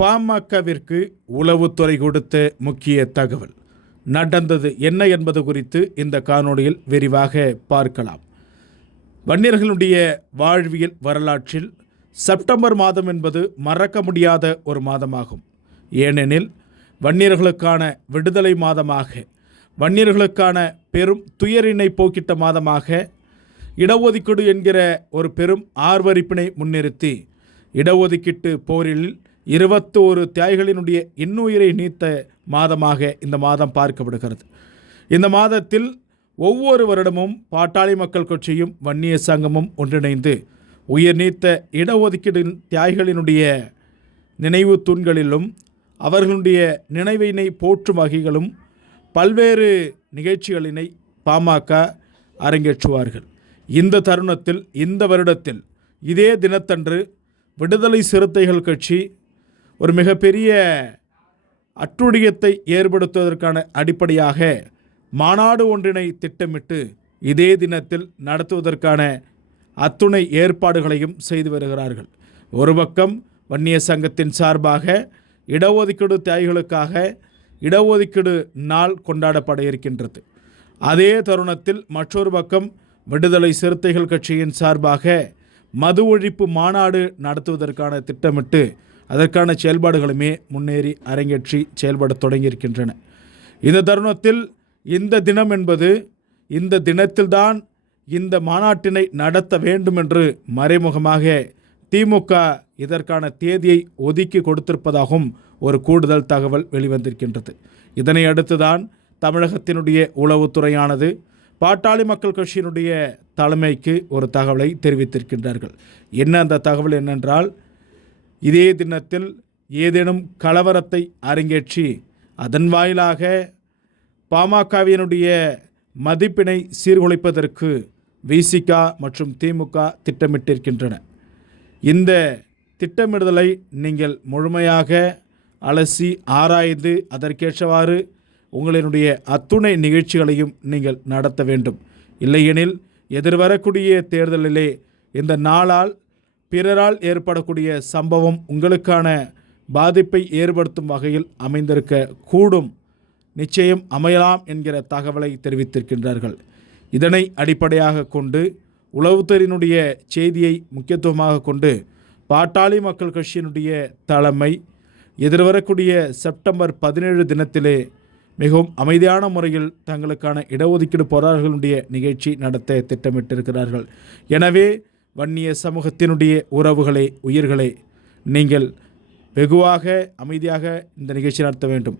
பாமகவிற்கு உளவுத்துறை கொடுத்த முக்கிய தகவல். நடந்தது என்ன என்பது குறித்து இந்த காணொளியில் விரிவாக பார்க்கலாம். வன்னியர்களுடைய வாழ்வியல் வரலாற்றில் செப்டம்பர் மாதம் என்பது மறக்க முடியாத ஒரு மாதமாகும். ஏனெனில் வன்னியர்களுக்கான விடுதலை மாதமாக வன்னியர்களுக்கான பெரும் துயரினை போக்கிட்ட மாதமாக இடஒதுக்கீடு என்கிற ஒரு பெரும் ஆர்வரிப்பினை முன்னிறுத்தி இடஒதுக்கீட்டு போரில் இருபத்தோரு தியாய்களினுடைய இன்னுயிரை நீத்த மாதமாக இந்த மாதம் பார்க்கப்படுகிறது. இந்த மாதத்தில் ஒவ்வொரு வருடமும் பாட்டாளி மக்கள் கட்சியும் வன்னிய சங்கமும் ஒன்றிணைந்து உயிர் நீத்த இடஒதுக்கீடு தியாய்களினுடைய நினைவு தூண்களிலும் அவர்களுடைய நினைவினை போற்றும் வகைகளும் பல்வேறு நிகழ்ச்சிகளினை பாமக அரங்கேற்றுவார்கள். இந்த தருணத்தில் இந்த வருடத்தில் இதே தினத்தன்று விடுதலை சிறுத்தைகள் கட்சி ஒரு மிகப்பெரிய அட்டுடியத்தை ஏற்படுத்துவதற்கான அடிப்படையாக மாநாடு ஒன்றினை திட்டமிட்டு இதே தினத்தில் நடத்துவதற்கான அத்துணை ஏற்பாடுகளையும் செய்து வருகிறார்கள். ஒரு பக்கம் வன்னிய சங்கத்தின் சார்பாக இடஒதுக்கீடு தியாகிகளுக்காக இடஒதுக்கீடு நாள் கொண்டாடப்பட இருக்கின்றது. அதே தருணத்தில் மற்றொரு பக்கம் விடுதலை சிறுத்தைகள் கட்சியின் சார்பாக மது ஒழிப்பு மாநாடு நடத்துவதற்கான திட்டமிட்டு அதற்கான செயல்பாடுகளுமே முன்னேறி அரங்கேற்றி செயல்பட தொடங்கியிருக்கின்றன. இந்த தருணத்தில் இந்த தினம் என்பது இந்த தினத்தில்தான் இந்த மாநாட்டினை நடத்த வேண்டும் என்று மறைமுகமாக திமுக இதற்கான தேதியை ஒதுக்கி கொடுத்திருப்பதாகவும் ஒரு கூடுதல் தகவல் வெளிவந்திருக்கின்றது. இதனை அடுத்துதான் தமிழகத்தினுடைய உளவுத்துறையானது பாட்டாளி மக்கள் கட்சியினுடைய தலைமைக்கு ஒரு தகவலை தெரிவித்திருக்கின்றார்கள். என்ன அந்த தகவல் என்னென்றால் இதே தினத்தில் ஏதேனும் கலவரத்தை அரங்கேற்றி அதன் வாயிலாக பாமகவினுடைய மதிப்பினை சீர்குலைப்பதற்கு விசிகா மற்றும் திமுக திட்டமிட்டிருக்கின்றன. இந்த திட்டமிடுதலை நீங்கள் முழுமையாக அலசி ஆராய்ந்து அதற்கேற்றவாறு உங்களினுடைய அத்துணை நிகழ்ச்சிகளையும் நீங்கள் நடத்த வேண்டும். இல்லையெனில் எதிர்வரக்கூடிய தேர்தலிலே இந்த நாளால் பிறரால் ஏற்படக்கூடிய சம்பவம் உங்களுக்கான பாதிப்பை ஏற்படுத்தும் வகையில் அமைந்திருக்க கூடும். நிச்சயம் அமையலாம் என்கிற தகவலை தெரிவித்திருக்கின்றார்கள். இதனை அடிப்படையாக கொண்டு உளவுத்துறையினுடைய செய்தியை முக்கியத்துவமாக கொண்டு பாட்டாளி மக்கள் கட்சியினுடைய தலைமை எதிர்வரக்கூடிய செப்டம்பர் பதினேழு தினத்திலே மிகவும் அமைதியான முறையில் தங்களுக்கான இடஒதுக்கீடு போராளிகளுடைய நிகழ்ச்சி நடத்த திட்டமிட்டிருக்கிறார்கள். எனவே வன்னிய சமூகத்தினுடைய உறவுகளே உயிர்களே நீங்கள் வெகுவாக அமைதியாக இந்த நிகழ்ச்சி நடத்த வேண்டும்.